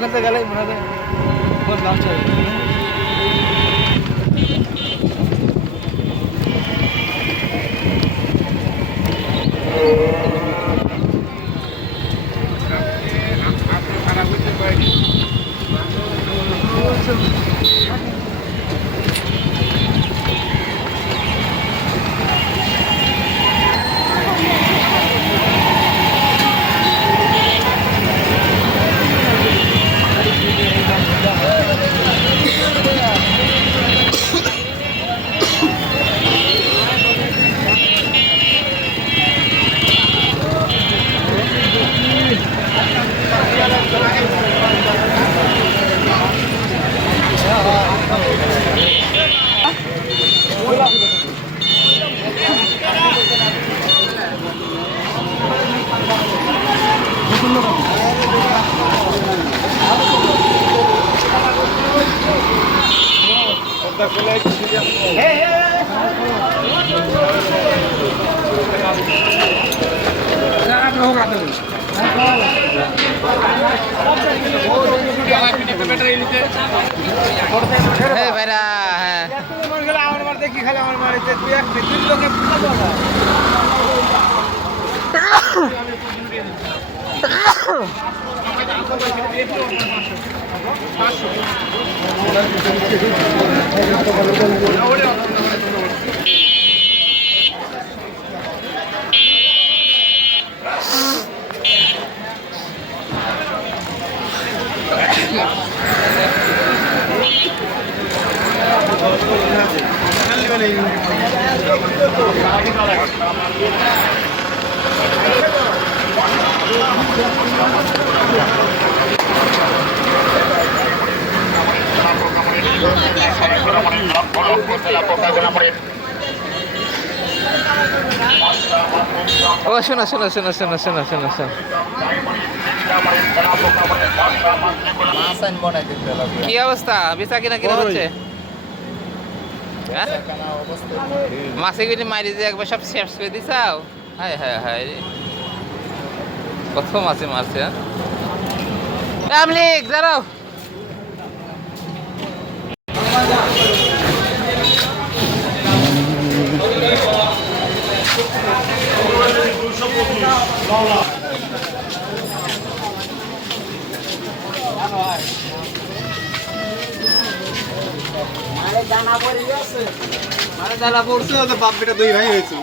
करते गले मना दे बहुत लाभ चाहिए দেখি খালি আমার বাড়িতে দুই এক তিন লোকের ও শোনো শোনো শোনো শোনো শোনো শোনো শোনো কি অবস্থা বেচা কিনা কিনা হচ্ছে মাছে কিনে মারি দিয়ে একবার সব শেষ করে দিছাও হায় হায় হায় কত মাছে মারছে আমলিক দাঁড়াও জানা পড়ছে বাপ বেটা দুই ভাই হয়েছে